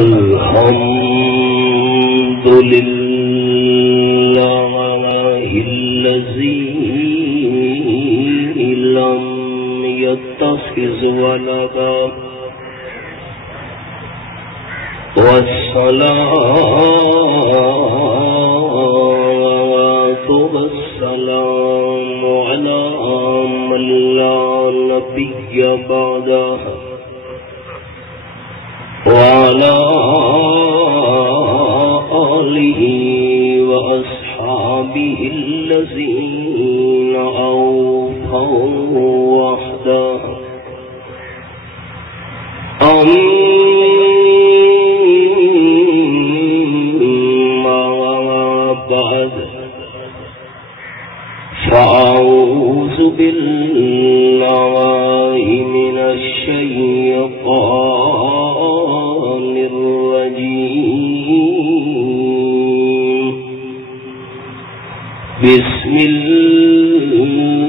الحمد لله الذي لم يتخذ ولدا والصلاة والسلام على من لا نبي بعده وعلى آله وأصحابه الذين أوفوا وحده أما بعد فأعوذ بالله من الشيطان الرجيم بسم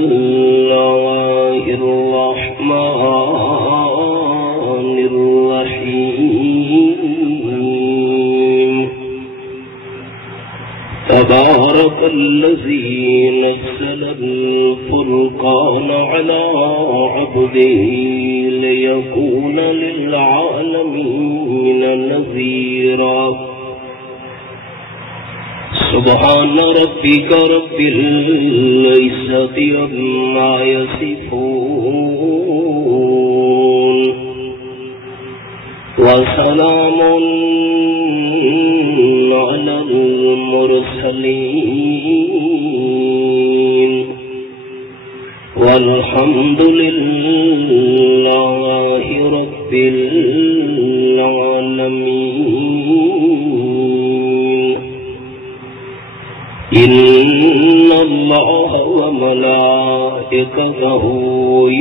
الله الرحمن الرحيم تبارك الذي نزل الفرقان على عبده ليكون للعالمين نذيرا سبحان ربك رب العزة عما يصفون وسلام على المرسلين والحمد لله رب العالمين إن الله وملائكته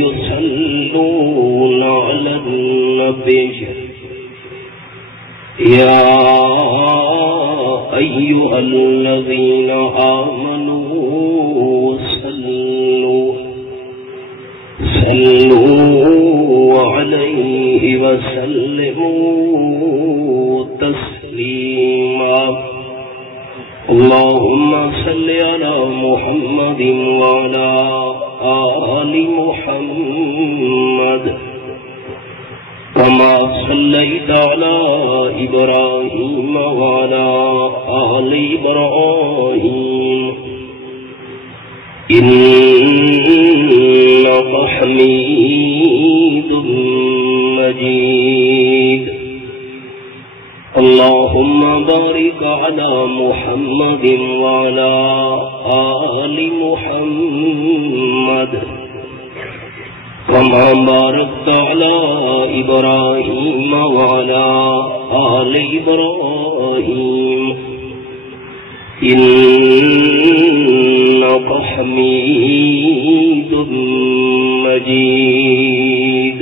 يصلون على النبي يا أيها الذين آمنوا صلوا عليه وسلموا تسليما اللهم صل على محمد وعلى آل محمد كما صليت على إبراهيم وعلى آل إبراهيم إنك حميد مجيد اللهم بارك على محمد وعلى آل محمد كما باركت على إبراهيم وعلى آل إبراهيم إنك حميد مجيد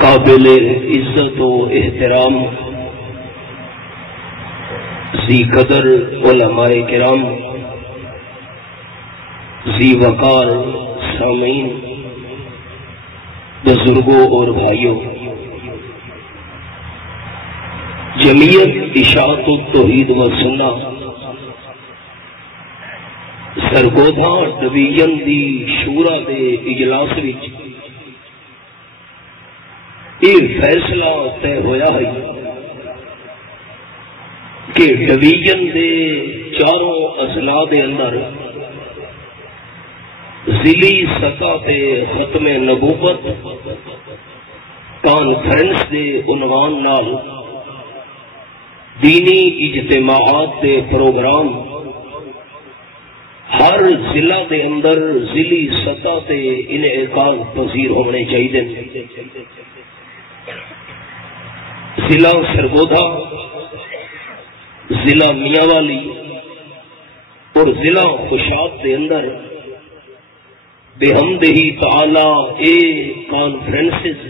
قابل عزت و احترام ذی قدر علماء کرام ذی وقار سامعین بزرگوں اور بھائیوں جمعیت اشاعت التوحید و سنہ سرگودا ڈویژن دی شورا دے اجلاس وچ یہ فیصلہ طے ہویا ہے کہ ڈویژن دے چاروں اضلاع دے اندر ضلعی سطح تے ختم نبوت کانفرنس دے عنوان نال دینی اجتماعات دے پروگرام ہر ضلع دے اندر ضلعی سطح تے انعقاد پذیر ہونے چاہیے ضلع سرگودا ضلع میاں والی اور ضلع خوشاد دے اندر بحمدہ تعالی اے کانفرنسز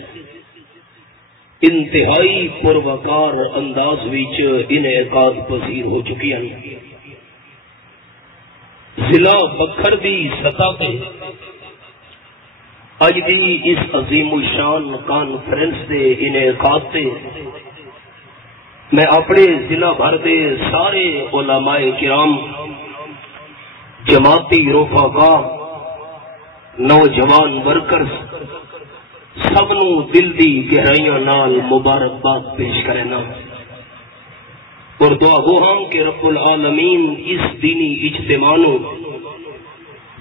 انتہائی پروکار انداز وچ انعقاد پذیر ہو چکی ہیں. ضلع بکھر دی سطح تے اج دی اس عظیم الشان کانفرنس دے انعقاد تے میں اپنے ضلع بھر دے سارے علماء کرام، جماعتی رفقا، نوجوان ورکرز سب نو دل دی گہرائیاں نال مبارکباد پیش کرنا اور دعا گو ہاں کہ رب العالمین اس دینی اجتماع نو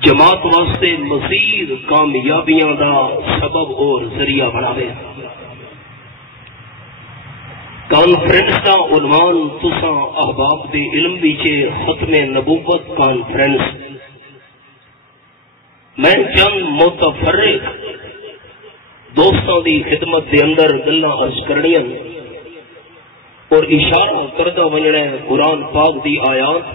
جماعت واسطے مزید کامیابیاں دا سبب اور ذریعہ بناوے۔ کانفرنس کا عنوان تساں احباب دے علم وچے ختم نبوت کانفرنس۔ میں چند متفرق دوستاں دی خدمت دے اندر گلاں عرض کرنیاں اور اشارہ کردہ ونجنا قرآن پاک دی آیات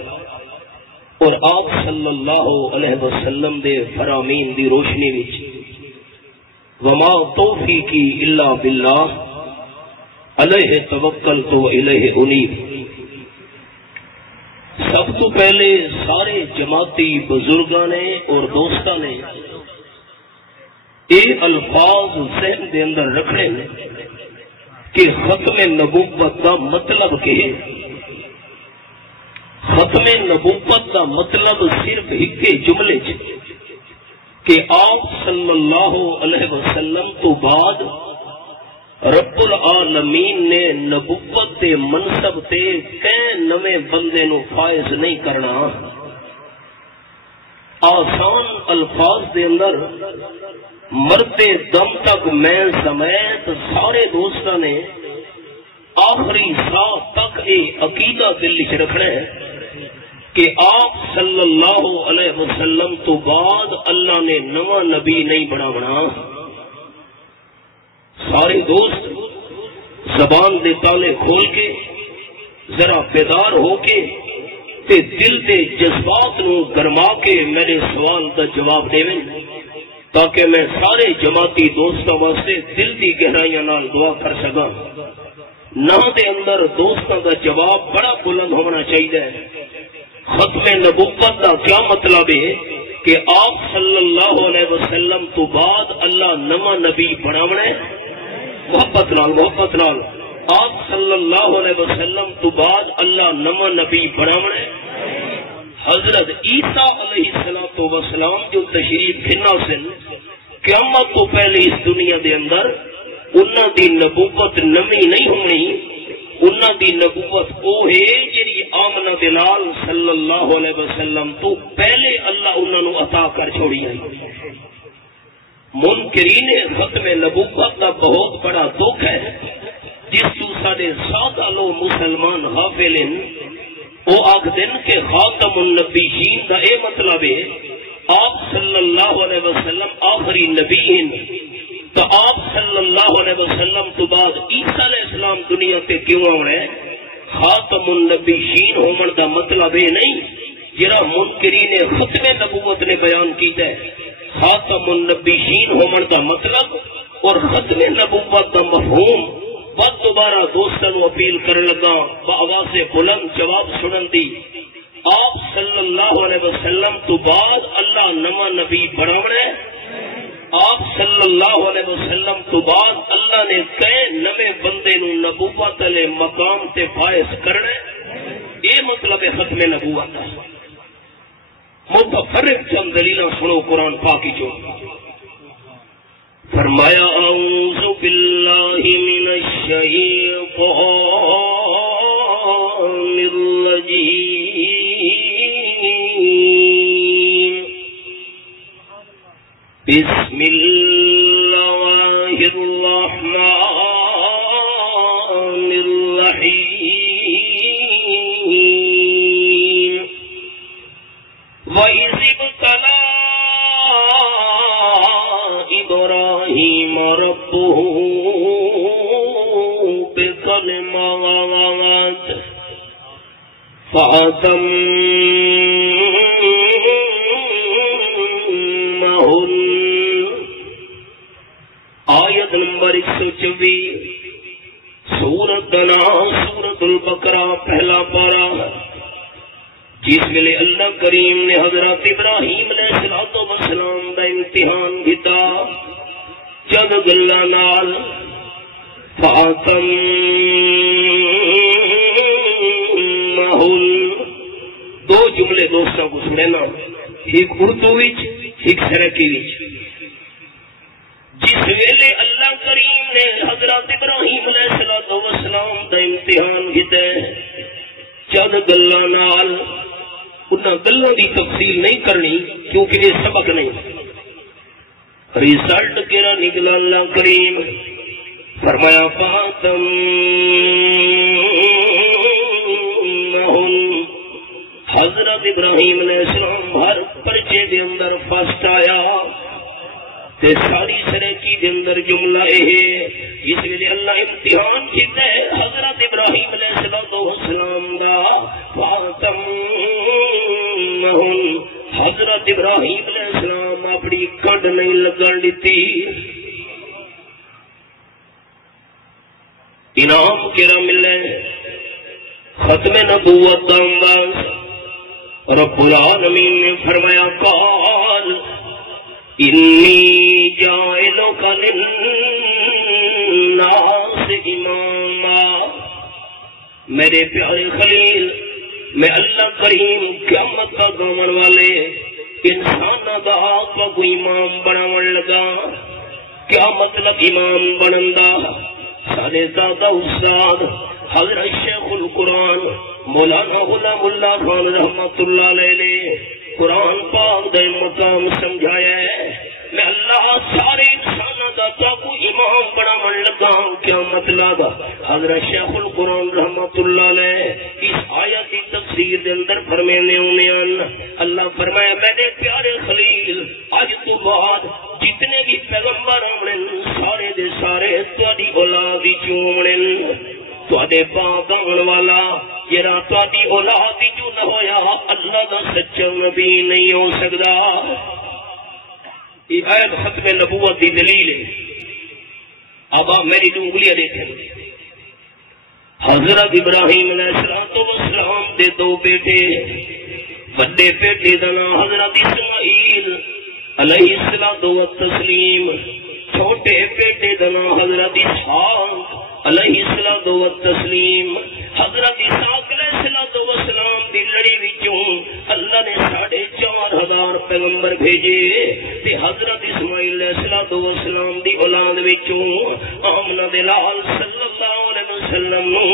اور آپ صلی اللہ علیہ وسلم دے فرامین دی روشنی وچ وما توفیقی الا باللہ علیہ توکلت و الیہ انیب۔ سب تو پہلے سارے جماعتی بزرگاں نے اور دوستاں نے یہ الفاظ ذہن دے اندر رکھنے کہ ختم نبوت کا مطلب کیا ہے۔ ختم نبوت کا مطلب صرف ایک جملے کہ آپ صلی اللہ علیہ وسلم تو بعد رب العالمین نے نبوت دے منصب تے کئی نویں بندے نو فائز نہیں کرنا۔ آسان الفاظ دے اندر مرتے دم تک میں سمیت سارے دوستاں نے آخری سال تک یہ عقیدہ دل وچ رکھنا ہے کہ آپ صلی اللہ علیہ وسلم تو بعد اللہ نے نواں نبی نہیں بناونا۔ سارے دوست زبان دے تالے کھول کے ذرا بیدار ہو کے تے دل دے جذبات نو گرما کے میرے سوال دا جواب دیویں تاکہ میں سارے جماعتی دوستاں واسطے دل دی گہرائیاں نال دعا کر سکاں۔ نہ دے اندر دوستاں دا جواب بڑا بلند ہونا چاہیے۔ ختم نبوت کا کیا مطلب ہے کہ آپ صلی اللہ علیہ وسلم تو بعد اللہ نواں نبی بناونا ہے۔ محبت نال آپ صلی اللہ علیہ وسلم تو بعد اللہ نواں نبی بناونا ہے۔ حضرت عیسیٰ علیہ السلام جو تشریف کھنا سن قیامت تو پہلے اس دنیا دے اندر انہاں دی نبوت نمی نہیں ہونی، انہاں دی نبوت او ہے جڑی آمنہ بلال صلی اللہ علیہ وسلم تو پہلے اللہ انہاں نو عطا کر چھوڑی آئی۔ منکرین ختم نبوت کا بہت بڑا دکھ ہے جس تو سارے سادہ لو مسلمان غافل ہیں۔ وہ آخدن کہ خاتم النبیین دا اے مطلب ہے آپ صلی اللہ علیہ وسلم آخری نبی ہیں، تو آپ صلی اللہ علیہ وسلم تو بعد عیسیٰ علیہ السلام دنیا تے کیوں آنا ہے؟ خاتم النبیین ہومن دا مطلب یہ نہیں جرا منکرین ختم نبوت نے بیان کیتا ہے۔ خاتم النبیین ہومن دا مطلب اور ختم نبوت دا مفہوم بس دوبارہ دوستوں اپیل کرنے لگا بآواز بلند جواب سنن دی۔ آپ صلی اللہ علیہ وسلم تو بعد اللہ نواں نبی بناونا ہے۔ آپ صلی اللہ علیہ وسلم تو بعد اللہ نے کئی نویں بندے نو نبوت والے مقام تے فائز کرنا ہے۔ یہ مطلب ہے ختم نبوت کا۔ متفرق چند دلیلاں سنو قرآن پاک جو فرمایا اعوذ باللہ من الشیطان الرجیم بسم اللہ الرحمن الرحیم وَإِذِ ابْتَلَىٰ إِبْرَاهِيمَ رَبُّهُ بِكَلِمَاتٍ فَأَتَمَّهُنَّ۔ آیت نمبر 124 سورۃ البقرہ پہلا پارہ۔ جس ویلے اللہ کریم نے حضرت ابراہیم علیہ السلام دا امتحان کیتا چند گلاں نال فاتم دو جملے دوستوں کو سننا، ایک اردو وچ ایک سرکی وچ. جس ویلے اللہ کریم نے حضرت ابراہیم علیہ السلام دا امتحان کیتا چند گلاں نال، انہاں گلاں دی تفصیل نہیں کرنی کیونکہ یہ سبق نہیں. رزلٹ کیڑا نکلا اللہ کریم فرمایا فاتم حضرت ابراہیم علیہ السلام ہر پرچے دے اندر فسٹ آیا تے ساری سرکی دے اندر جملہ ہے جس ویلے اللہ امتحان کیتا ہے حضرت ابراہیم علیہ السلام دا فاتم حضرت ابراہیم علیہ السلام اپنی کنڈ نہیں لگن دیتی. انعام کیڑا ملے ختم نبوت دا انداز. رب العالمین نے فرمایا قال انی جاعلک للناس اماما. میرے پیارے خلیل میں اللہ کریم قیامت کا گامن والے انسان دا آقا کو امام بناون لگا. کیا مطلب امام بنن دا؟ سارے دادا استاد حضرت شیخ القرآن مولانا غلام اللہ خان رحمت اللہ علیہ قرآن پاک دے مقام سمجھایا ہے. میں اللہ سارے انسانوں دا کو امام بناون لگا. کیا مطلب؟ حضرت شیخ القرآن رحمت اللہ علیہ اس آیت کی تفسیر دے اندر فرمانے ہونے اللہ فرمایا میرے پیارے خلیل اج تو بعد جتنے بھی پیغمبر آمنے سارے دے سارے تہاڈی اولاد وچوں آمنے. تواڈے پاک آن والا جڑا تواڈی اولاد وچوں نہ ہویا اللہ دا سچا نبی نہیں ہو سکدا. یہ آیت ختم نبوت دی دلیل ہے. اب آپ میری انگلیاں دیکھیں. حضرت ابراہیم علیہ السلام دے دو بیٹے، بڑے بیٹے دا نام حضرت اسماعیل علیہ السلام، چھوٹے بیٹے دا نام حضرت اسحاق علیہ السلام. حضرت اسحاق علیہ السلام دی لڑی وچوں اللہ نے 4,500 پیغمبر بھیجے تے حضرت اسماعیل علیہ السلام دی اولاد وچوں آمنہ دے لال صلی اللہ علیہ وسلم نو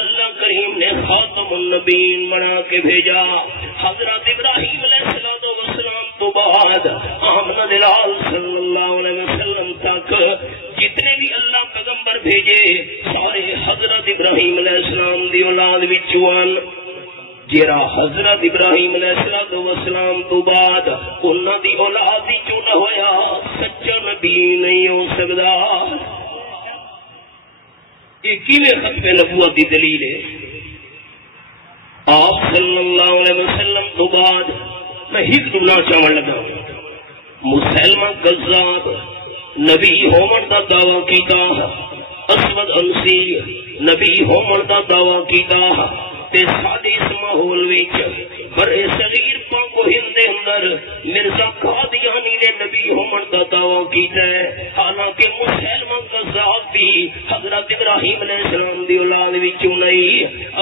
اللہ کریم نے خاتم النبیین بنا کے بھیجا. حضرت ابراہیم علیہ السلام تو بعد آمنہ دے لال صلی اللہ علیہ وسلم تک جتنے بھی اللہ پیغمبر بھیجے سارے حضرت ابراہیم علیہ السلام دی اولاد وچوں. جیرا حضرت ابراہیم علیہ السلام تو بعد انہاں دی اولاد وچوں نہ ہویا سچا نبی نہیں ہو سکدا. یہ کیویں ختم نبوت دی دلیل ہے؟ آپ صلی اللہ علیہ وسلم تو بعد میں ایک جملہ چاہن لگا. مسلمہ کذاب نبی ہومن دا دعویٰ کیتا، اسود انسی نبی ہومن دا دعویٰ کیتا تے سادی اس ماحول وچ برے صغیر پاک و ہند دے اندر مرزا قادیانی نے نبی ہومن دا دعویٰ کیتا ہے. حالانکہ مسلمہ کذاب بھی حضرت ابراہیم علیہ السلام دی اولاد وچوں نہیں،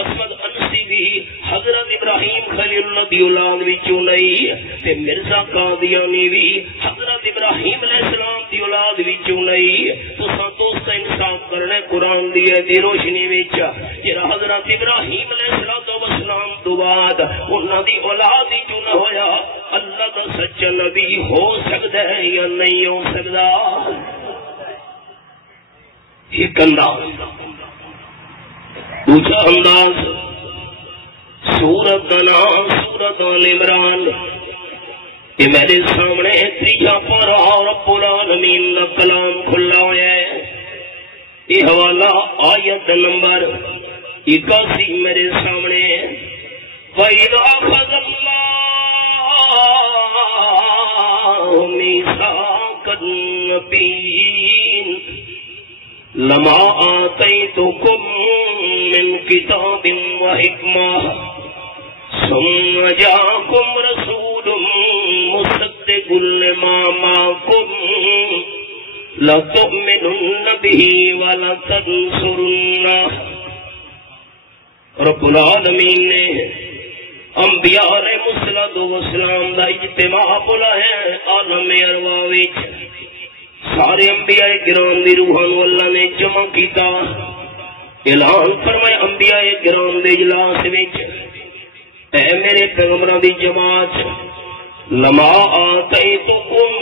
اسود انسی بھی حضرت ابراہیم خلیل اللہ دی اولاد وچوں نہیں تے مرزا قادیانی بھی حضرت ابراہیم علیہ السلام دی اولاد وچوں نہیں. تساں دوست انصاف کرنا قرآن دی روشنی وچ جڑا حضرت ابراہیم علیہ السلام تو بعد انہاں دی اولاد وچوں نہ ہویا اللہ دا سچا نبی ہو سکدا ہے یا نہیں ہو سکدا؟ ایک انداز. دوسرا انداز سورت کا نام سورت آل عمران. یہ میرے سامنے تیجا پارا رب العالمین کا کلام کھلا ہوا ہے. یہ حوالہ آیت نمبر 81 میرے سامنے. وَإِذَا أَخَذَ اللَّهُ مِيثَاقَ النَّبِيِّينَ لَمَا آتَيْتُكُم مِّن كِتَابٍ وَحِكْمَةٍ ثُمَّ جَاءَكُمْ رَسُولٌ مُصَدِّقٌ لِّمَا مَعَكُمْ لَتُؤْمِنُنَّ بِهِ وَلَتَنْصُرُنَّهُ۔ رب العالمین نے انبیاء علیہ السلام دا اجتماع بلایا عالم ارواح وچ، سارے انبیاء کرام دی روحاں نوں اللہ نے جمع کیتا، اعلان فرمایا انبیاء کرام دے اجلاس وچ، اے میرے پیغمبراں دی جماعت، لما آتیتکم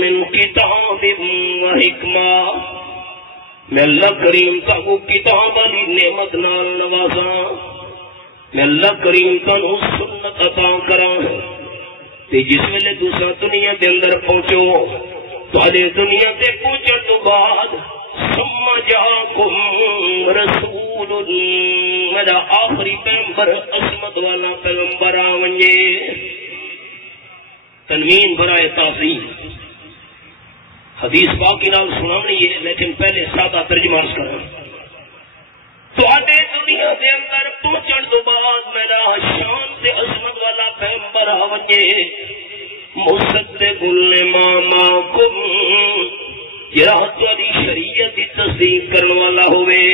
من کتاب و حکمہ، میں اللہ کریم کا وہ کتاب علی نعمت نال نوازاں، میں اللہ کریم کا وہ سنت عطا کراں، تے جس ویلے دوسرا دنیا دے اندر پہنچو، تہاڈے دنیا تے پہنچن تو بعد ثم جاءکم رسول، میرا آخری پیغمبر عصمت والا پیغمبر آونجے، تنوین برائے تعظیم، حدیث باقی نام سنانی ہے لیکن پہلے سادہ ترجمہ عرض کروں، تو آدھے دنیا دے اندر پہنچن تو بعد میرا شان سے عظمت والا پیغمبر آونجے، مصدق لما معکم، جرا تہاڈی شریعت دی تصدیق کرنے والا ہوئے،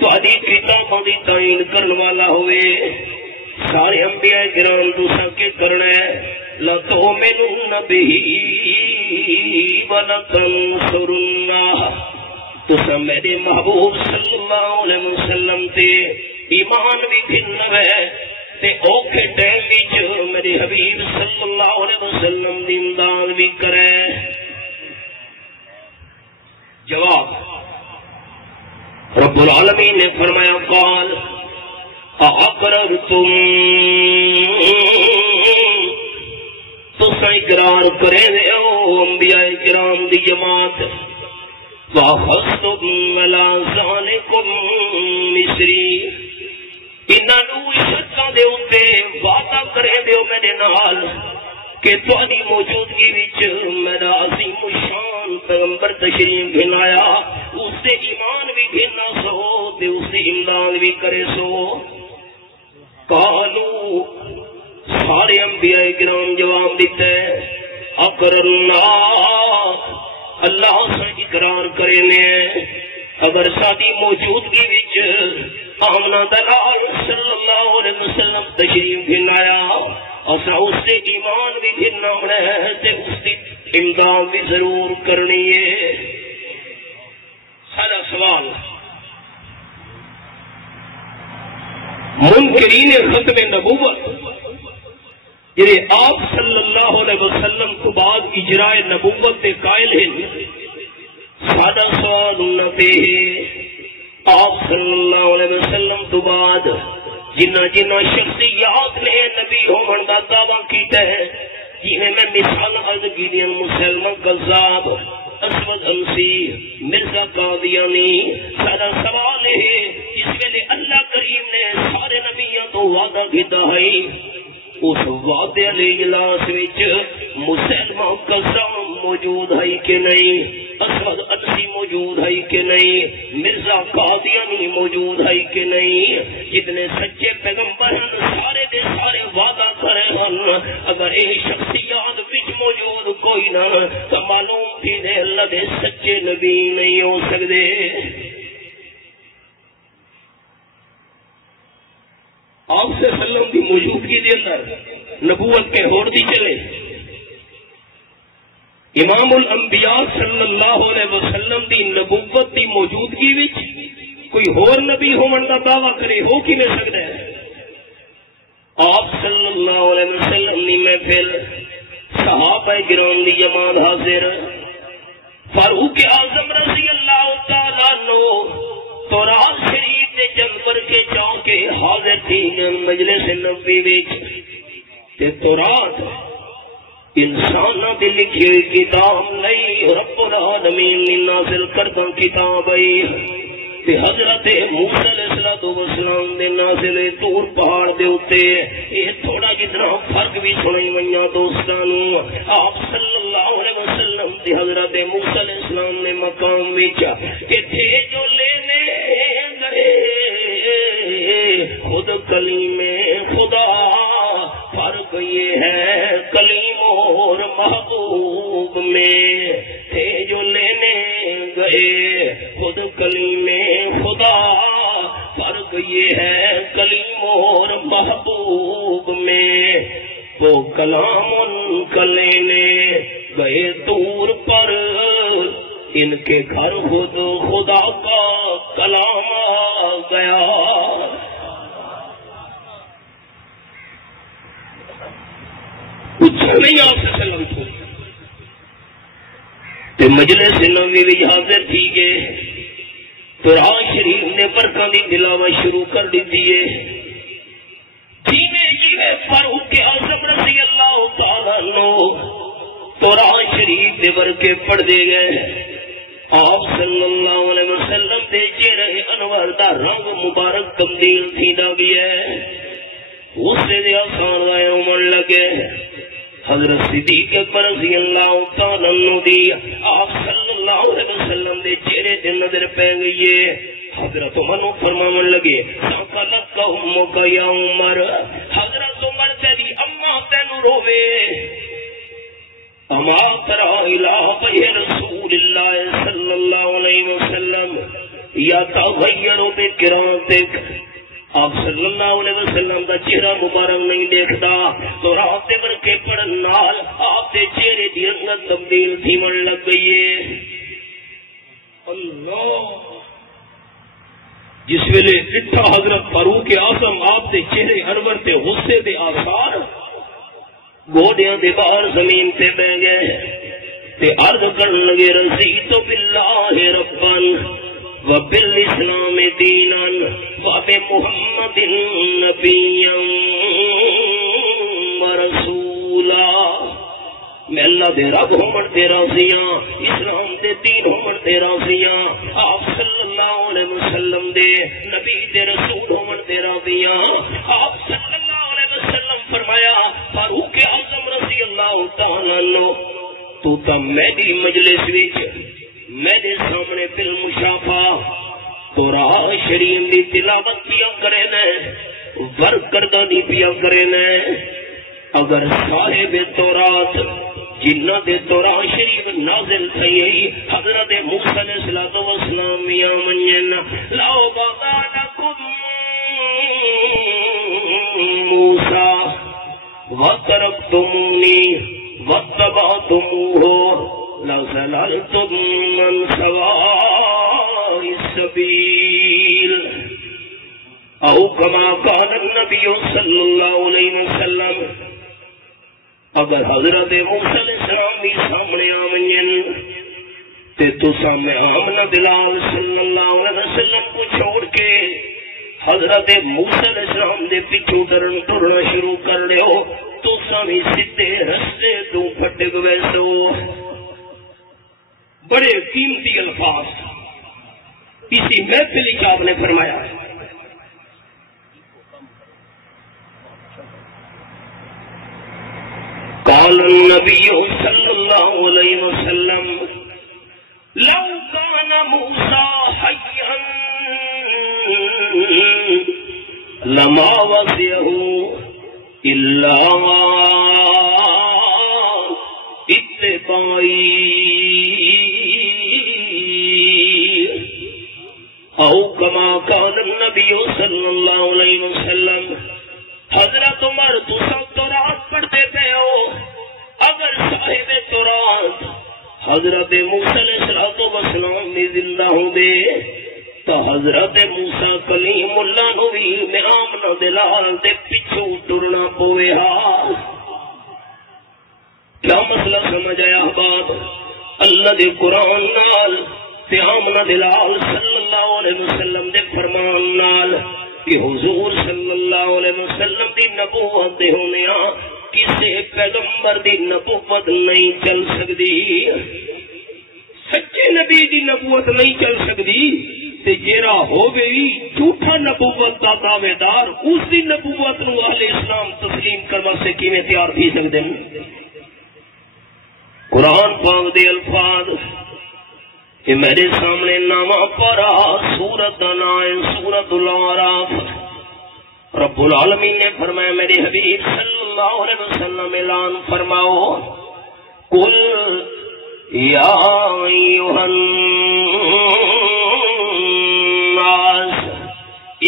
تہاڈی کتاباں دی تعین کرنے والا ہوئے، سارے انبیاء کرام دوسرا کے کرنا ہے، لَتُؤْمِنُنَّ بِهِ وَلَتَنْصُرُنَّهُ، تسا میرے محبوب صلی اللہ علیہ وسلم تے ایمان بھی گھن ہے تے اوکھے ٹائم وچ میرے حبیب صلی اللہ علیہ وسلم دی امداد بھی کرے۔ جواب، رب العالمین نے فرمایا قال اَأَقْرَرْتُمْ، تسا اقرار کرے ہو انبیاء کرام دی جماعت، وَأَخَذْتُمْ عَلَىٰ ذَلِكُمْ مِصْرِي، انہاں نوں شرطاں دے اوتے وعدہ کرے دیو میرے نال کہ تہاڈی موجودگی وچ میرا عظیم الشان پیغمبر تشریف گھنایا، اس سے ایمان بھی گھنا سو تے اس سے امداد بھی کرے سو۔ قالوا، سارے انبیاء کرام جواب دیتے اقررنا، اللہ سے اقرار کرے نے اگر ساری موجودگی وچ آمنا دلال صلی اللہ علیہ وسلم تشریف گھنایا، اسا اس سے ایمان بھی گھننا ہے تے اس کی امداد بھی ضرور کرنی ہے۔ سارا سوال، منکرین ختم نبوت جڑے آپ صلی اللہ علیہ وسلم کو بعد اجراء نبوت کے قائل ہیں، سادہ سوال انہوں نے آپ صلی اللہ علیہ وسلم تو بعد جنہ جنہ شخصیات نے نبی ہومن کا دعویٰ کیتا ہے، جنہیں میں مثال عرض کی دیا، مسلمہ قذاب، اسود انسی، مرزا قادیانی، سارا سوال ہے جس میں اللہ کریم نے سارے نبیوں تو وعدہ کیتا ہے، اس وعدے علیہ اجلاس وچ مسلمہ قذاب موجود ہے کہ نہیں، اسود انسی موجود ہے کہ نہیں، مرزا قادیانی موجود ہے کہ نہیں، جتنے سچے پیغمبر ہیں سارے دے سارے وعدہ کرے ہیں، اگر یہ شخصیات وچ موجود کوئی نہ تو معلوم تھی دے اللہ دے سچے نبی نہیں ہو سکتے۔ آپ سے سلم کی موجودگی کے اندر نبوت کے ہوڑ دی چلے، امام الانبیاء صلی اللہ علیہ وسلم دی نبوت دی موجودگی وچ کوئی ہور نبی ہومن دا دعویٰ کرے ہو کی میں سکتا ہے؟ آپ صلی اللہ علیہ وسلم دی محفل صحابہ کرام دی جماعت حاضر، فاروق اعظم رضی اللہ تعالیٰ عنہ تورات شریف دے جنبر کے چاؤں کے حاضر تھی مجلس نبوی وچ، تے تورات انسان دے لکھی ہوئی کتاب نہیں، رب العالمین نے نازل کردہ کتاب ہے، تے حضرت موسیٰ علیہ السلام دے نازل طور پہاڑ دے ہوتے، یہ تھوڑا جتنا فرق بھی سنائی منیا دوستانو، آپ صلی اللہ علیہ وسلم دے حضرت موسیٰ علیہ السلام نے مقام وچا کہ تھے جو لینے گئے خود کلیم خدا، فرق یہ ہے کلیم اور محبوب میں، تھے جو یہ ہے کلیم اور محبوب میں وہ کلام ان کا لینے گئے دور پر ان کے گھر خود خدا کا کلام آ گیا. کچھ نہیں آپ سے سلام کو مجلس نبی بھی حاضر تھی گئے قرآن شریف نے برکاں دی تلاوت شروع کر دیتی ہے. جیویں فاروق اعظم رضی اللہ تعالیٰ عنہ قرآن شریف دے برکے پڑھ دے گئے. آپ صلی اللہ علیہ وسلم دے چہرے انور دا رنگ مبارک تبدیل تھی دا گیا ہے. غصے دے آسان گئے عمر لگے. حضرت صدیق اکبر رضی اللہ تعالیٰ عنہ دی آپ صلی اللہ علیہ وسلم دے چہرے تے نظر پہ گئی ہے. حضرت عمر فرمانے لگے ساکلک امک یا عمر. حضرت عمر تیری اما تینو روے. اما ترى الى وجه رسول الله صلی اللہ علیہ وسلم یا تغیر بقراتک. آپ صلی اللہ علیہ وسلم کا چہرہ مبارک نہیں دیکھتا تو رات کے برکے پڑھن نال آپ کے چہرے دی رنگت تبدیل تھی من لگ گئی ہے. اللہ جس ویلے اٹھا حضرت فاروق اعظم آپ کے چہرے انور تے غصے دے آثار گوڈیاں دے باہر زمین تے بہ گئے تے عرض کرن لگے رضیت باللہ ربا وبالاسلام دینا وبمحمد نبیا ورسولا. میں اللہ دے رب ہون تے راضی ہاں, اسلام دے دین ہون تے راضی ہاں, آپ صلی اللہ علیہ وسلم دے نبی دے رسول ہون تے راضی ہاں. آپ صلی اللہ علیہ وسلم فرمایا فاروق اعظم رضی اللہ تعالیٰ عنہ تو تا میری مجلس وچ میرے سامنے بالمشافہ قرآن شریف دی تلاوت پیا کرے نے ورک گردانی پیا کرے نے. اگر صاحب تورات جنہ دے قرآن شریف نازل تھی حضرت موسیٰ علیہ السلام یا منین لاؤ بغانکم موسیٰ وترکتمونی واتبعتموہ لَزَلَلْتُمْ مَنْ سَوَاءِ السَّبِيلِ او کما قال النبی صلی اللہ علیہ وسلم. اگر حضرت موسیٰ علیہ السلام بھی سامنے آمین تے تو سامنے آمنہ بلال صلی اللہ علیہ وسلم کو چھوڑ کے حضرت موسیٰ علیہ السلام دے پیچھے ٹرنا شروع کر لے ہو تو سامی سدھے رستے تو پھٹک ویسے ہو. بڑے قیمتی الفاظ اسی محفل کی آپ نے فرمایا ہے. قال النبی صلی اللہ علیہ وسلم لو كان موسیٰ حیا لما وسعه الا اتباعی او کما قال النبی صلی اللہ علیہ وسلم. حضرت عمر تو سب تورات پڑھتے پہ ہو. اگر صاحب تورات حضرت موسیٰ علیہ السلام بھی زندہ ہوں دے تو حضرت موسیٰ کلیم اللہ نو بھی آمنہ دلال دے پچھو ٹرنا پوے ہا. کیا مسئلہ سمجھ آیا احباب؟ اللہ دے قرآن نال تے آمنہ دلال صلی اللہ علیہ وسلم دے فرمان نال کہ حضور صلی اللہ علیہ وسلم دی نبوت دے ہونے کسی پیغمبر دی نبوت نہیں چل سکتی. سچے نبی دی نبوت نہیں چل سکتی تے جیرا ہو گئی جھوٹا نبوت دا دعوے دار اس دی نبوت نو اہل اسلام تسلیم کرنے سے کیویں تیار تھی سکتے ہیں. قرآن پاک دے الفاظ کہ میرے سامنے نامہ پڑھا سورت نام سورت الاعراف. رب العالمین نے فرمایا میرے حبیب صلی اللہ علیہ وسلم اعلان فرماؤ قل یا ایھا الناس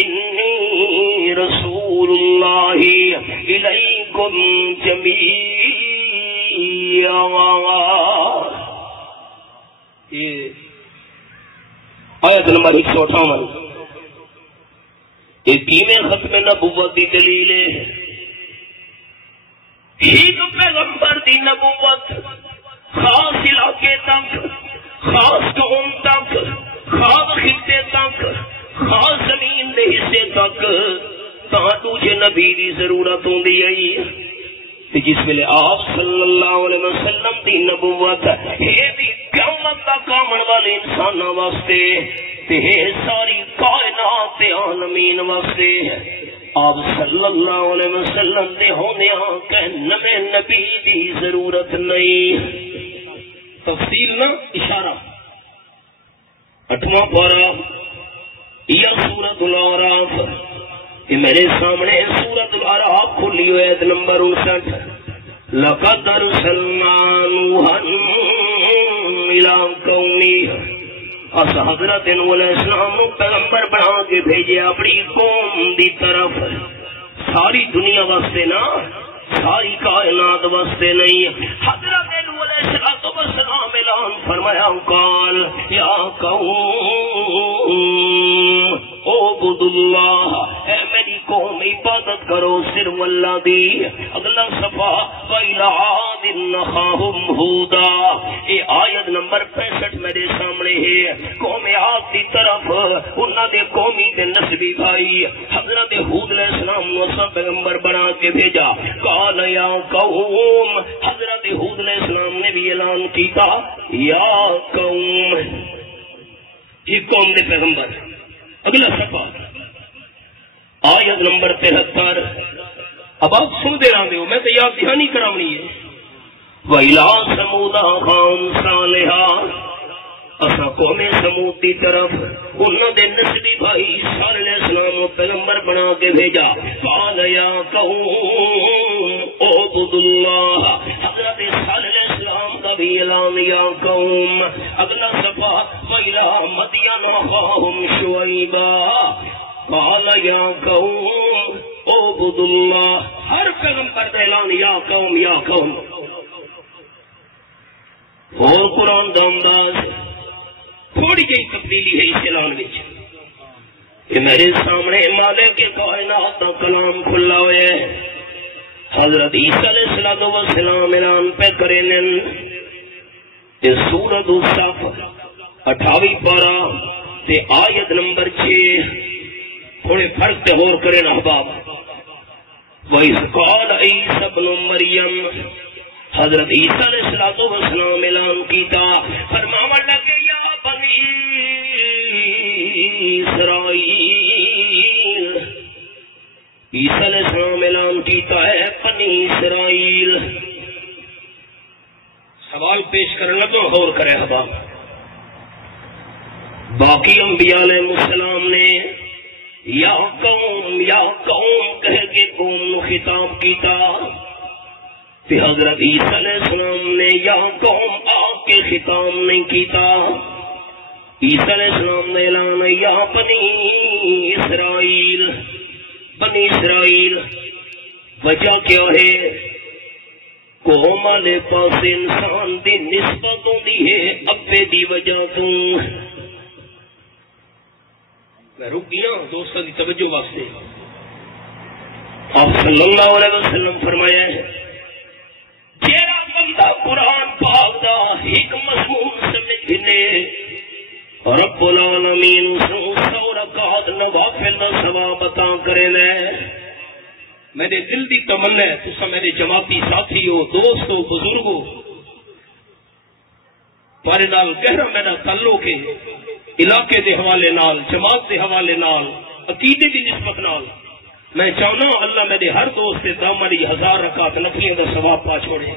انی إليكم جميعا. آیت نمبر 158. یقین ختم نبوت دی دلیل ہے. ایک پیغمبر دی نبوت خاص علاقے تک، خاص قوم تک، خاص خطے تک، خاص زمین دے حصے تک تجھے نبی دی ضرورت ہوندی آئی. جس ویلے آپ صلی اللہ علیہ وسلم دی نبوت یہ بھی قیامت تک آمن والے انساناں واسطے تے ساری کائنات عالمین واسطے آپ صلی اللہ علیہ وسلم دے ہونے کہ نئے نبی دی ضرورت نہیں. تفصیل نہ اشارہ 8واں پارہ یا سورۃ الاعراف. یہ میرے سامنے سورۃ الاعراف کھلی ہوئی ہے نمبر 59. لقد ارسلنا نوحا الى قومه. اس حضرت نوح علیہ السلام نو پیغمبر بنا کے بھیجے اپنی قوم دی طرف. ساری دنیا واسطے نہ، ساری کائنات واسطے نہیں. حضرت نوح علیہ السلام اعلان فرمایا قال یا قوم اعبدوا اللہ، اے میری قوم عبادت کرو صرف اللہ دی. اگلا صفحہ وَإِلَىٰ عَادٍ أَخَاهُمْ هُودًا. یہ آیت نمبر 65 میرے سامنے ہے. قوم عاد دی طرف انہاں دے قومی دے نسبی بھائی حضرت ہود علیہ السلام نو پیغمبر بنا کے بھیجا. قال یا قوم، حضرت ہود علیہ السلام نے بھی اعلان کیتا یا قوم، یہ قوم دے پیغمبر. اگلا صفحہ آیت نمبر 73. اب آپ سن دے رہے ہو، میں تو یاد دہانی کرامنی ہے. وَإِلَىٰ ثَمُودَ أَخَاهُمْ صَالِحًا. اسا قوم سمود کی طرف انہوں نے نسبی بھائی صالح علیہ السلام کو پیغمبر بنا کے بھیجا. قال یا قوم اعبدوا اللہ. حضرت صالح علیہ السلام کا بھی اعلان یا قوم. اگلا صفحہ وَإِلَىٰ مَدْيَنَ أَخَاهُمْ شُعَيْبًا. قال یا قوم اعبدوا اللہ. ہر پیغمبر کا اعلان یا قوم یا قوم. اور قرآن دا انداز تھوڑی جی تبدیلی ہے اس اعلان وچ. یہ میرے سامنے مالک کائنات کا کلام کھلا ہوا ہے. حضرت عیسیٰ علیہ السلام اعلان پہ کرے سورۃ الصف 28 پارہ تے آیت نمبر 6. تھوڑے فرق تے اور کرے احباب. وَإِذْ قَالَ عِيسَى ابْنُ مَرْيَمَ. حضرت عیسیٰ علیہ السلام اعلان کیتا فرماون لگے یا بنی اسرائیل. عیسیٰ علیہ السلام اعلان کیتا ہے بنی اسرائیل. سوال پیش کرنے لگو اور کرے حباب. باقی انبیاء علیہ السلام نے یا قوم کہہ کے قوم نو خطاب کیتا. حضرت عیسیٰ علیہ السلام نے یا قوم آپ کے خطاب نہیں کیتا. عیسیٰ علیہ السلام نے اعلان یا بنی اسرائیل. بنی اسرائیل وجہ کیا ہے؟ قوم والے پاس انسان دی نسبت ہوندی ہے ابے دی وجہ تو. میں رک گیا دوستوں کی توجہ واسطے. آپ صلی اللہ علیہ وسلم فرمایا ہے جیڑا بندہ قرآن پاک دا ایک مضمون سمجھ گھنے رب العالمین اس 100 رکعت نوافل دا ثواب عطا کرے لے. میرے دل دی تمنا ہے تسا میرے جماعتی ساتھی ہو، دوست ہو، بزرگ ہو، تمہارے نال گہرا میرا تعلق ہے علاقے دے حوالے نال، جماعت دے حوالے نال، عقیدے دی نسبت نال. میں چاہنا اللہ میرے ہر دوست سے دامری 1000 رکعت نفلیاں دا ثواب پا چھوڑے.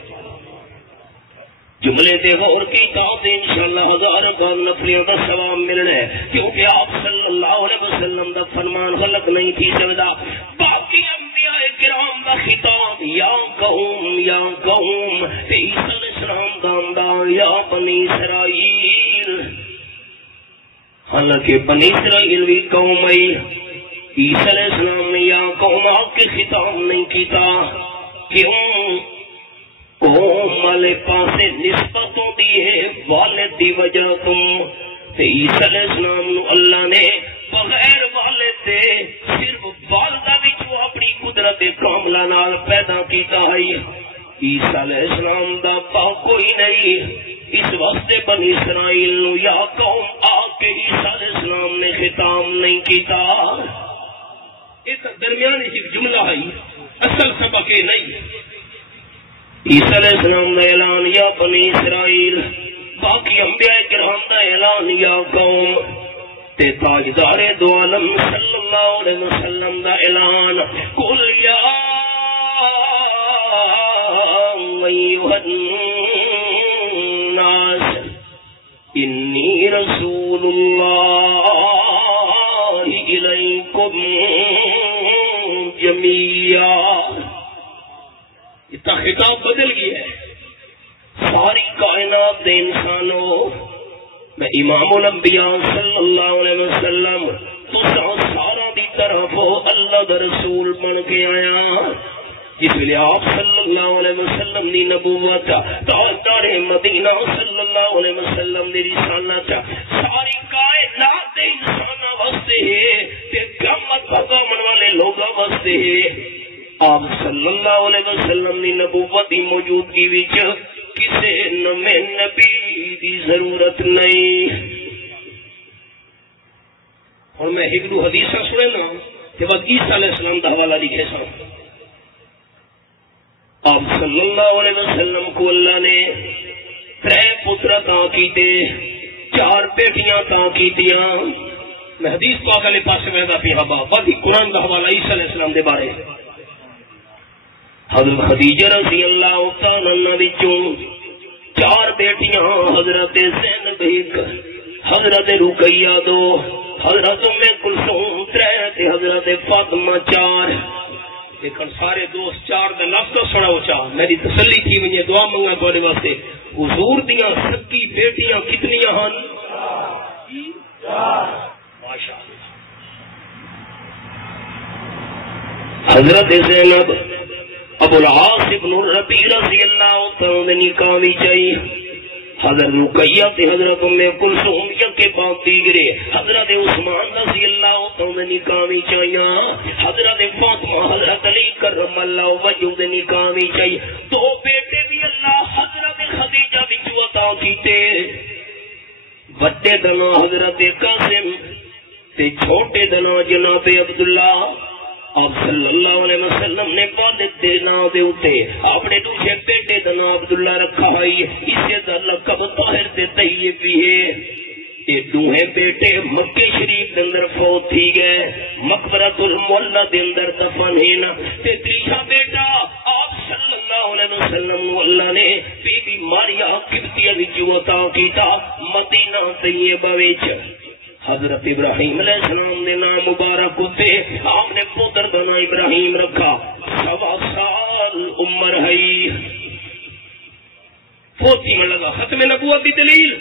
جملے دے غور کی تاؤ انشاءاللہ 1000 رکعت نفلیاں دا ثواب ملنا ہے، کیونکہ آپ صلی اللہ علیہ وسلم دا فرمان غلط نہیں تھی سکتا. باقی انبیاء کرام دا خطاب یا قوم تے عیسیٰ علیہ السلام دا انداز یا بنی اسرائیل. حالانکہ بنی اسرائیل بھی قوم آئی عیسیٰ علیہ السلام نے یا قوم آپ کے خطاب نہیں کیتا کیوں قوم والے پاسے نسبت ہوتی ہے والد دی وجہ تو عیسیٰ علیہ السلام نو اللہ نے بغیر والد دے صرف والدہ وچوں اپنی قدرت کاملہ نال پیدا کیتا ہے عیسیٰ علیہ السلام دا باپ کوئی نہیں اس واسطے بنی اسرائیل نو یا قوم آ کے عیسیٰ علیہ السلام نے خطاب نہیں کیتا اس درمیان ایک جملہ ہے اصل سبق یہ نہیں عیسیٰ علیہ السلام نے اعلان یا بنی اسرائیل باقی انبیاء کرام دا اعلان یا قوم تے تاجدار دو عالم صلی اللہ علیہ وسلم دا اعلان قل یا ایھا الناس انی رسول اللہ الیکم جمیعا اتنا خطاب بدل گیا ہے ساری کائنات دے انسانوں میں امام الانبیاء صلی اللہ علیہ وسلم تو سارا دی طرف اللہ دا رسول بن کے آیا جس لئے آپ صلی اللہ علیہ وسلم دی نبوت تاجدار مدینہ صلی اللہ علیہ وسلم دی رسالت ساری کائنات دے انسانوں واسطے ہے تے قیامت پکاون والے لوگاں واسطے ہے آپ صلی اللہ علیہ وسلم دی نبوت دی موجودگی وچ کسے نویں نبی دی ضرورت نہیں اور میں ایک دو حدیثاں سنے نا کہ بعد عیسیٰ علیہ السلام دا حوالہ لکھے سا آپ صلی اللہ علیہ وسلم کو اللہ نے 3 پتر عطا کیتے 4 بیٹیاں عطا کیتیاں میں حدیث کو اگلے پاسے وہدا پیا با بعد قرآن دا حوالہ عیسیٰ علیہ السلام دے بارے حضرت خدیجہ رضی اللہ تعالی عنہا وچوں 4 بیٹیاں حضرت زینب 1 حضرت رقیہ 2 حضرت ام کلثوم 3 تے حضرت فاطمہ 4 لیکن سارے دوست 4 دے لفظ سنا اچا میری تسلی تھی مجھے دعا منگا تھوڑے واسطے حضور دیاں سکی بیٹیاں کتنیاں ہن 4 ماشاءاللہ حضرت زینب ابو العاص ابن الربیع رضی اللہ تعالی نکاح وی چاہیے حضرت رقیہ تے حضرت ام کلثوم کے بعد دیگرے حضرت عثمان رضی اللہ تعالی نکاح وی چاہیے حضرت فاطمہ حضرت علی کرم اللہ وجہ دے نکاح وی چاہیے 2 بیٹے بھی اللہ حضرت خدیجہ وچ عطا کیتے بڑے دنوں حضرت قاسم تے چھوٹے دنوں جناب عبداللہ آپ صلی اللہ علیہ وسلم نے والد دے نام دے اتے اپنے دوسرے بیٹے دا نام عبداللہ رکھا ہے اسے دا لقب طاہر دے طیب بھی ہے یہ دوہیں بیٹے مکہ شریف دے اندر فوت تھی گئے مقبرۃ المعلی دے اندر دفن ہیں نا تے تیسرا بیٹا آپ صلی اللہ علیہ وسلم اللہ نے بی بی ماریا قبطیہ وچ عطا کیتا مدینہ طیبہ وچ حضرت ابراہیم علیہ السلام نے نام مبارک ہوتے آپ نے پتر دا نام ابراہیم رکھا 1.25 سال عمر ہے فوتی میں لگا ختم نبوت کی دلیل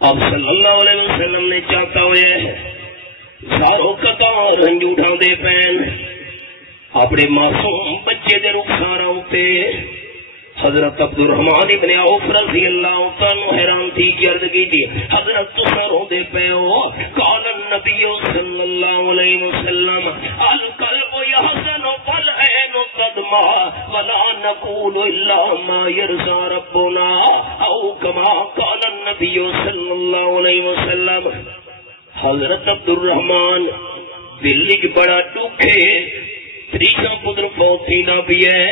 آپ صلی اللہ علیہ وسلم نے چاہتا ہوئے ساروں قطار رنج اٹھا دے پین اپنے معصوم بچے دے رخسارا ہوتے حضرت عبد الرحمن ابن عوف رضی اللہ تعالی حیران تھی کہ عرض کی تھی حضرت تو سروں دے پہ ہو قال النبی صلی اللہ علیہ وسلم القلب یحزن والعین تدمع ولا نقول الا ما يرضى ربنا او كما قال النبی صلی اللہ علیہ وسلم حضرت عبد الرحمن دلی کی بڑا دکھے تیسرا پتر فوتی نہ بھی ہے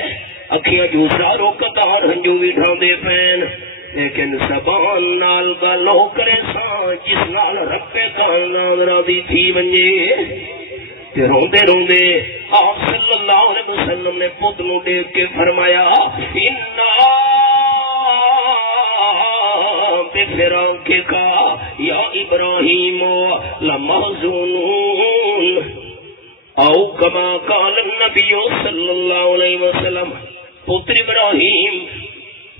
اکھیاں جو ساروں قطار ہنجو ویٹھاں دے پین لیکن زبان نال گالو کرے سان جس نال رب کائنات راضی تھی ونجے تے روندے روندے آپ صلی اللہ علیہ وسلم نے پت نو دیکھ کے فرمایا انا بفراقک کا یا ابراہیم لمحزونون او کما قال النبی صلی اللہ علیہ وسلم پتر ابراہیم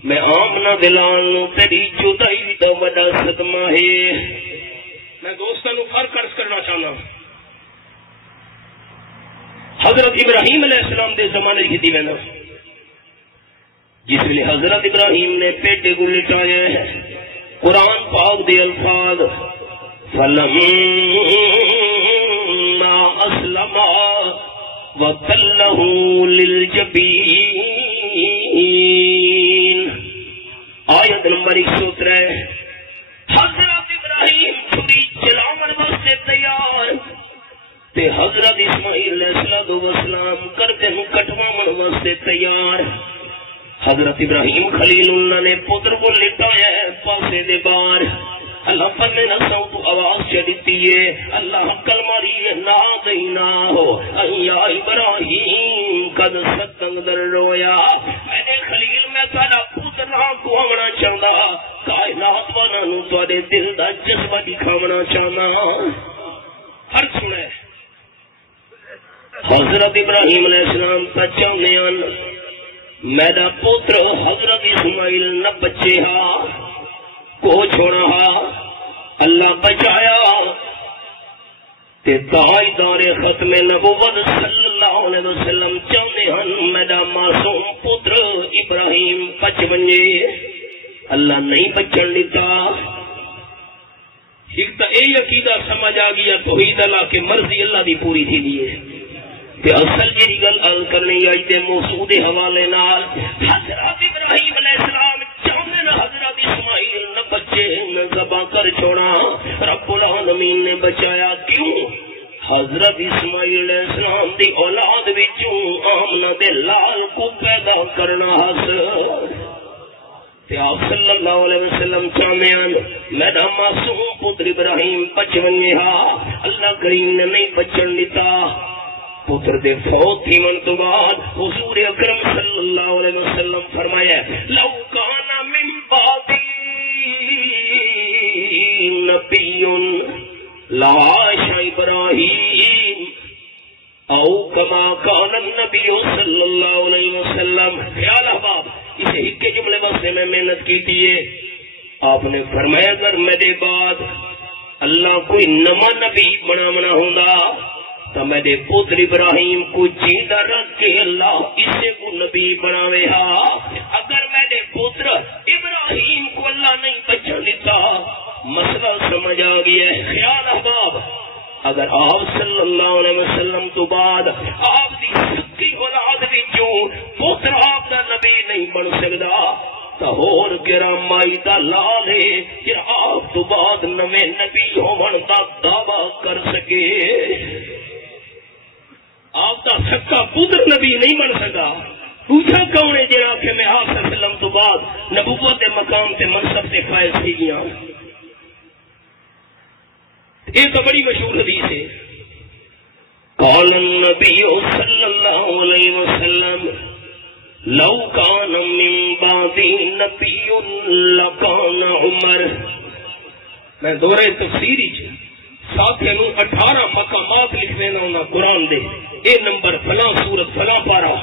میں آمنہ دلانوں تیری جدائی دا وڈا صدمہ ہے میں دوستانوں فرق عرض کرنا چاہنا حضرت ابراہیم علیہ السلام دے زمانے کی دی میں جس ویلے حضرت ابراہیم نے پیٹے کو لٹایا ہے قرآن پاک دے الفاظ فلما اسلم وتلہ للجبین آیت نمبر 103 حضرت ابراہیم چھری چلاون واسطے تیار تے حضرت اسماعیل علیہ السلام کردے کٹواون واسطے تیار حضرت ابراہیم خلیل اللہ نے پتر کو لٹایا ہے پاسے دے بار اللہ پر نے نساؤ تو آواز چڑھتی ہے اللہ کلماری نہ دینا ہو یا ابراہیم قد ستنگ در رویا میں نے خلیل میں تھا پتر کو آمنا چاہتا کائنات والا نو تھوڑے دل دا جذبہ دکھاونا چاہنا ہر سنے حضرت ابراہیم علیہ السلام تا چاہنے میرا پوتر حضرت اسماعیل نہ بچے ہا کو چھوڑا ہا اللہ بچایا تے تاجدار ختم نبوت صلی اللہ علیہ وسلم چاہتے ہیں میرا معصوم پتر ابراہیم بچ بنجے اللہ نہیں بچن دیتا ایک تو یہ عقیدہ سمجھ آ گیا توحید اللہ کی مرضی اللہ دی پوری تھی دیئے کہ اصل جی گل ال کرنی آئی تے موصود حوالے نال حضرت ابراہیم علیہ السلام چاہتے نہ حضرت اسماعیل نہ بچے نہ ذبح کر چھوڑا رب العالمین نے بچایا کیوں حضرت اسماعیل علیہ السلام دی اولاد وچوں آمنہ دے لال کو پیدا کرنا حاصل تے آپ صلی اللہ علیہ وسلم چاہمیان میرا معصوم پتر ابراہیم بچ ونجے ہا اللہ کریم نے نہیں بچن دیتا پتر دے فوت تھی من تو بعد حضور اکرم صلی اللہ علیہ وسلم فرمایا لو کان من بعدی نبی لعاش ابراہیم او کما کان النبی صلی اللہ علیہ وسلم خیال احباب اسے ہکے جملے بس میں محنت کی تھی آپ نے فرمایا اگر میرے بعد اللہ کوئی نما نبی بنا ہوندا تو میرے پتر ابراہیم کو جیندہ رکھ کے اللہ اسے کو نبی بناوے ہا اگر میرے پتر ابراہیم کو اللہ نہیں بچا دیتا مسئلہ سمجھ آ گیا ہے خیال احباب اگر آپ صلی اللہ علیہ وسلم تو بعد آپ دی سکی اولاد وچوں پتر آپ دا نبی نہیں بن سکدا تو ہور کرامائی دا لال ہے کہ آپ تو بعد نویں نبی ہون دا دعویٰ کر سکے آپ کا سکا پتر نبی نہیں بن سکا دوسرا کون ہے جناب کہ میں آپ صلی اللہ علیہ وسلم تو بعد نبوت مقام سے منصب سے فائز تھی گیا یہ تو بڑی مشہور حدیث ہے قال النبی صلی اللہ علیہ وسلم لو کان من بعدی نبی لکان عمر میں دورے تفسیری ساتھ 18 مقامات لکھ دینا ہونا قرآن دے اے نمبر فلاں سورت فلاں پارا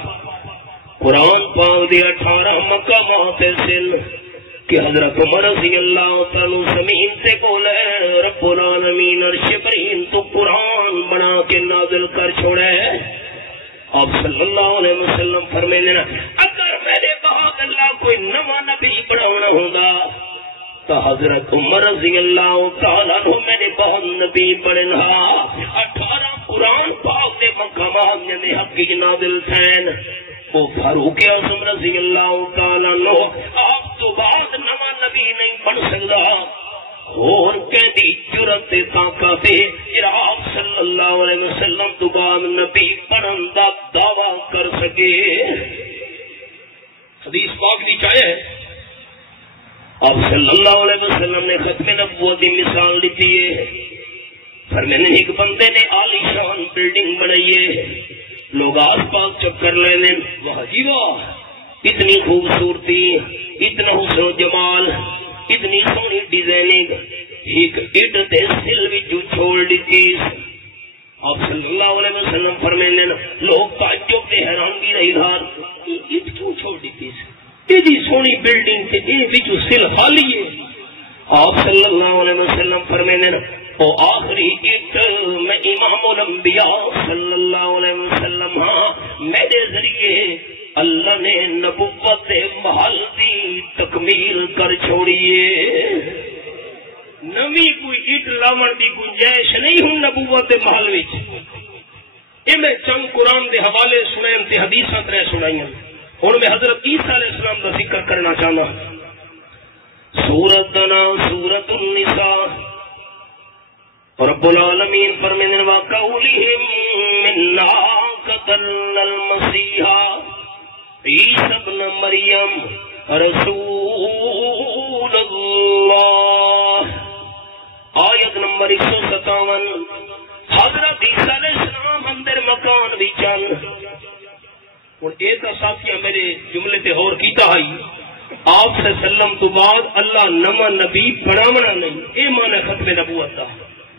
قرآن پاک دے 18 مقامات سن کہ حضرت عمر رضی اللہ تعالیٰ زمین سے بولے رب العالمین عرش برین تو قرآن بنا کے نازل کر چھوڑے آپ صلی اللہ علیہ وسلم فرمائے لینا اگر میرے بعد اللہ کوئی نواں نبی بڑھانا ہوگا تو حضرت عمر رضی اللہ تعالیٰ میں نے بعد نبی بڑھنا 18 قرآن پاک دے مقامات نے حقی نازل تھین وہ فاروق اعظم رضی اللہ تعالیٰ نو آپ تو بعد نواں نبی نہیں بن سکتا اور کہتی جرت طاقت آپ صلی اللہ علیہ وسلم تو بعد نبی بنن دا دعویٰ کر سکے حدیث پاک دی چاہے آپ صلی اللہ علیہ وسلم نے ختم نبوت کی مثال دیتی ہے فرمانے ایک بندے نے عالی شان بلڈنگ بنائی ہے لوگ آس پاس چکر لینے واہ جی واہ اتنی خوبصورتی اتنا حسن و جمال اتنی سونی ڈیزائننگ ایک اٹ تے سل وچوں چھوڑ دیتی آپ صلی اللہ علیہ وسلم فرمانے لوگ تعجب تے حیرانگی رہی دار اٹ کیوں چھوڑ دیتی ایڈی سونی بلڈنگ تے اے وچوں سل خالی ہے آپ صلی اللہ علیہ وسلم فرمانے اور آخری ایک میں امام الانبیاء صلی اللہ علیہ وسلم ہاں میرے ذریعے اللہ نے نبوت محل دی تکمیل کر چھوڑیے نوی کوئی اٹ لاون دی گنجائش نہیں ہوں نبوت محل وچ یہ میں چند قرآن دے حوالے سنائیں تے حدیثاں ترے سنائیں ہوں میں حضرت عیسیٰ علیہ السلام کا ذکر کرنا چاہنا سورت دنا سورت النساء رب العالمین فرمائیں وَقَوْلِهِمْ مِنَّا قَتَلْنَا الْمَسِيحَ عیسی ابن مریم رسول اللہ آیت نمبر 157 حضرت عیسیٰ علیہ السلام اندر مکان بھی چل اور ایک ساتھیہ میرے جملے تے اور کیتا آئی آپ سے سلم تو بعد اللہ نما نبی بنامنا نہیں اے معنی ختم نبوت دا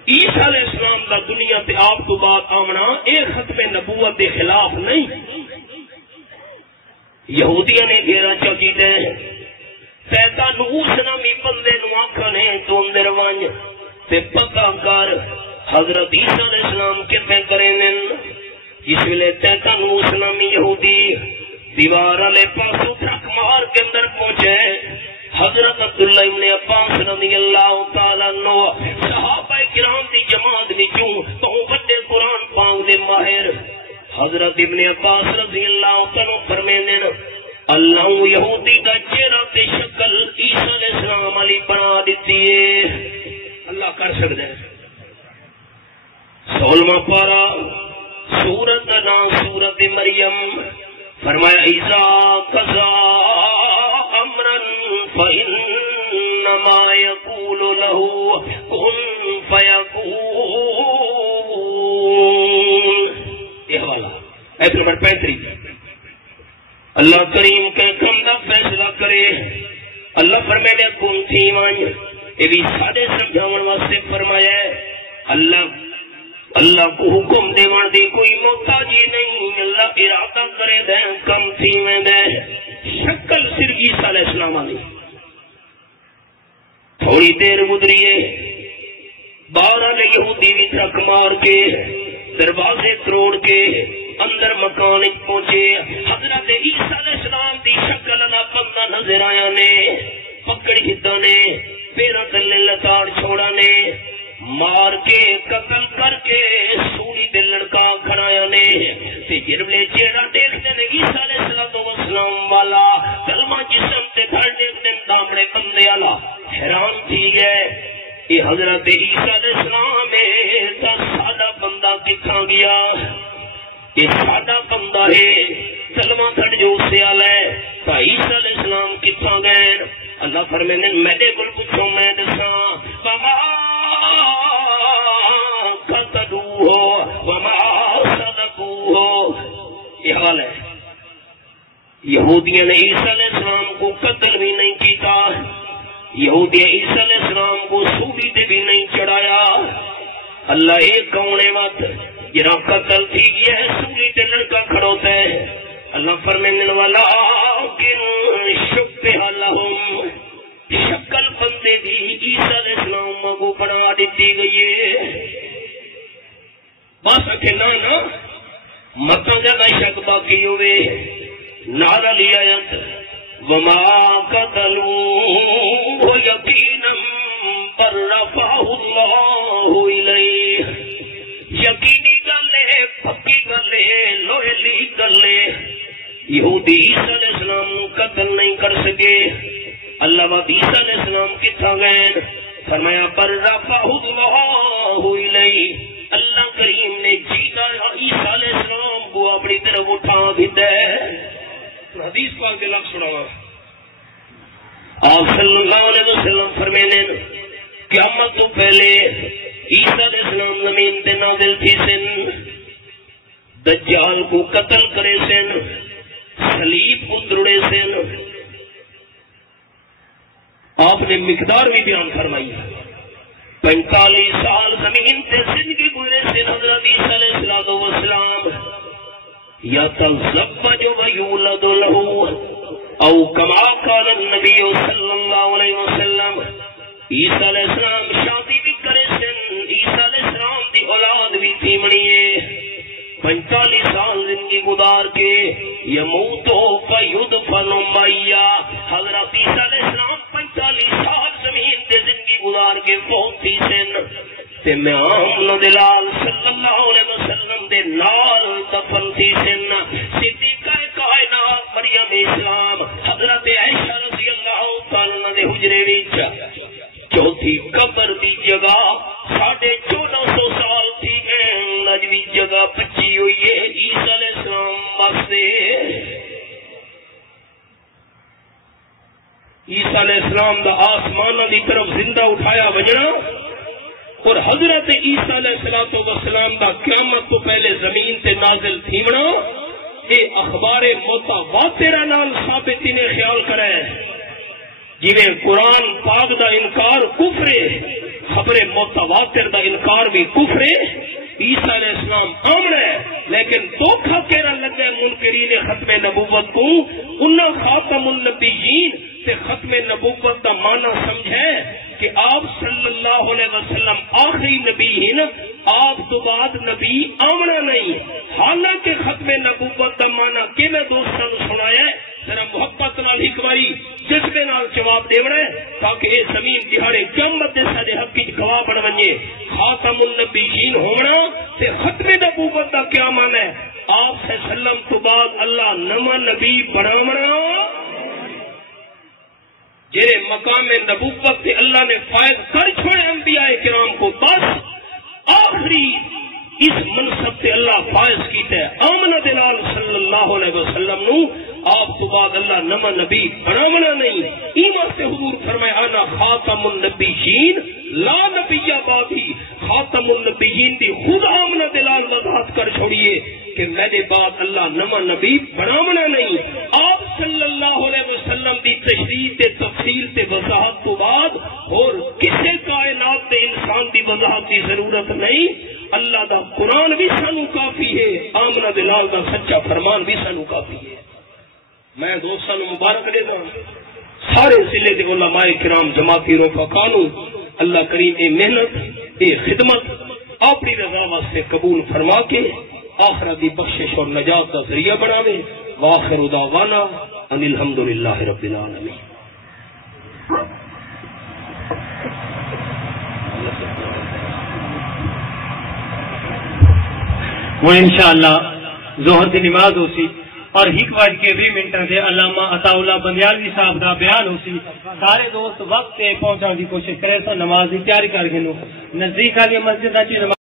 عیسیٰ علیہ السلام دا دنیا تے آپ تو بعد آمنا اے ختم نبوت دے خلاف نہیں یہودیاں نے گھیرا چکی دے پیتا نوس نامی بندے نو آکھنے تو اندر وانج تے پکا کر حضرت عیسیٰ علیہ السلام کتنے کریں جس ویلے تیتا نوس نامی یہودی دیوار والے پاسوں ٹھک مار کے اندر پہنچے حضرت عبداللہ ابن عباس رضی اللہ تعالیٰ عنہ صحابہ کرام دی جماعت وچوں تو بڑے قرآن پاک دے ماہر حضرت ابن عباس رضی اللہ تعالیٰ فرمیندے اللہ یہودی دا چہرہ تے شکل عیسیٰ علیہ السلام علی بنا دیتی ہے اللہ کر سکتے ہیں 16واں پارہ سورت نا سورت مریم فرمایا اذا قضا امرا فانما يقول له كن فيكون یہ حوالہ ایت نمبر 35 اللہ کریم کے کم دا فیصلہ کرے اللہ فرمائے کن تھی وان یہ بھی سادے سمجھاون واسطے فرمایا ہے اللہ کو حکم دیوان دی کوئی محتاجی نہیں اللہ ارادہ کرے دے کم تھی میں دے شکل صرف عیسیٰ علیہ السلام علیہ تھوڑی دیر گزریے 12 یہودی بھی تھک مار کے دروازے توڑ کے اندر مکان پہنچے حضرت عیسیٰ علیہ السلام دی شکل اللہ بندہ نظر آیا نے پکڑ ہدا نے پیرا تلے لتاڑ چھوڑا نے مار کے قتل کر کے سوری دے لڑکا کھڑایا نے تے جربلے چہرہ دیکھتے نے عیسیٰ علیہ السلام والا کلمہ جسم تے دھڑ دیکھتے دامڑے بندے والا حیران تھی گئے یہ حضرت عیسیٰ علیہ السلام ہے تا سادہ بندہ کتھاں گیا یہ سادہ بندہ ہے کلمہ دھڑ جو اس سے آلہ ہے تا عیسیٰ علیہ السلام کتھاں گئے اللہ فرمینے میرے گل پوچھو میں دساں بابا یہ حال ہے یہودیاں نے عیسیٰ علیہ السلام کو قتل بھی نہیں کیتا یہودیاں عیسیٰ علیہ السلام کو سولی دے بھی نہیں چڑھایا اللہ ایک کونے وقت جرا قتل تھی گیا ہے سولی دے لڑکا کھڑوتا ہے اللہ فرمینے والا شبہ لہم شکل بندے دی عیسیٰ علیہ السلام کو بنا دیتی گئی ہے بس اکھے نا مطا جگہ شک باقی ہوئے نعرہ لیا جت وما قتلوه یقینا بل رفعه اللہ الیہ یقینی گلے پکی گلے لوہلی گلے یہودی عیسیٰ علیہ السلام قتل نہیں کر سکے اللہ بات عیسیٰ علیہ السلام کتھا گئے فرمایا بل رفعه اللہ الیہ اللہ کریم نے جیتا عیسیٰ علیہ السلام کو اپنی طرف اٹھا دیتا ہے حدیث پاک کے لفظ سناوا آپ صلی اللہ علیہ وسلم فرمینے قیامت تو پہلے عیسیٰ علیہ السلام زمین تے نازل تھی سن دجال کو قتل کرے سن صلیب کو دروڑے سن آپ نے مقدار بھی بیان فرمائی 45 سال زمین تے زندگی گزرے سے حضرت عیسیٰ علیہ السلام یا تزوج و یولد له او کما قال النبی صلی اللہ علیہ وسلم عیسیٰ علیہ السلام شادی بھی کرے سن یموتو فیدفن میا. حضرت عیسیٰ علیہ السلام 45 سال زمین تے زندگی گزار کے فوت تھی سن تے میں آمنہ دلال صلی اللہ علیہ وسلم دے نال دفن تھی سن. صدیقہ کائنات مریم اسلام حضرت عائشہ رضی اللہ تعالیٰ دے حجرے وچ چوتھی قبر دی جگہ 1450 سال تھی گئے نجوی جگہ بچی ہوئی ہے عیسیٰ علیہ السلام واسطے. عیسیٰ علیہ السلام دا آسمان دی طرف زندہ اٹھایا وجنا اور حضرت عیسیٰ علیہ السلام دا قیامت تو پہلے زمین تے نازل تھیمنا اے اخبار متواترہ نال ثابت نے خیال کرے. جویں قرآن پاک دا انکار کفر ہے خبر متواتر دا انکار بھی کفر ہے. عیسیٰ علیہ السلام آمن ہے لیکن دھوکھا کیرا لگا منکرین ختم نبوت کو. انہاں خاتم النبیین سے ختم نبوت دا معنی سمجھے کہ آپ صلی اللہ علیہ وسلم آخری نبی ہیں، آپ تو بعد نبی آمنا نہیں. حالانکہ ختم نبوت دا معنی کہ میں دوستاں سنایا ہے ذرا محبت نال ایک باری جذبے نال جواب دیونا ہے تاکہ یہ زمین دہاڑے قیامت دے سارے حق کی گواہ بن ونجے. خاتم النبیین ہونا تے ختم نبوت دا کیا معنی ہے؟ آپ سے سلم تو بعد اللہ نما نبی بناونا جیرے مقام نبوت تے اللہ نے فائد کر چھوڑے انبیاء کرام کو بس آخری اس منصب تے اللہ فائز کیتا ہے. آمنہ دلال صلی اللہ علیہ وسلم نو آپ تو بعد اللہ نما نبی بناونا نہیں. ایمان سے حضور فرمائے انا خاتم النبیین لا نبی بعدی. خاتم النبیین دی خود آمنہ دلال وضاحت کر چھوڑیے کہ میرے بعد اللہ نما نبی بناونا نہیں. آپ صلی اللہ علیہ وسلم دی تشریح تے تفصیل تے وضاحت تو بعد اور کسی کائنات تے انسان دی وضاحت کی ضرورت نہیں. اللہ دا قرآن بھی سانو کافی ہے، آمنہ دلال دا سچا فرمان بھی سانو کافی ہے. میں دوستاں مبارک دیتا ہوں سارے ضلع کے علماء کرام جماعتی رفقانو اللہ کریم اے محنت اے خدمت اپنی رضا واسطے قبول فرما کے آخرت دی بخشش اور نجات کا ذریعہ بناوے. واخر دعوانا ان الحمدللہ رب العالمین. وہ انشاءاللہ ظہر کی نماز ہو سی اور 1:20 سے علامہ عطا اللہ بندیالوی صاحب کا بیان ہو سی. سارے دوست وقت پہ پہنچانے کی کوشش کرے سو نماز کی تیاری کر کے نزدیک والی مسجد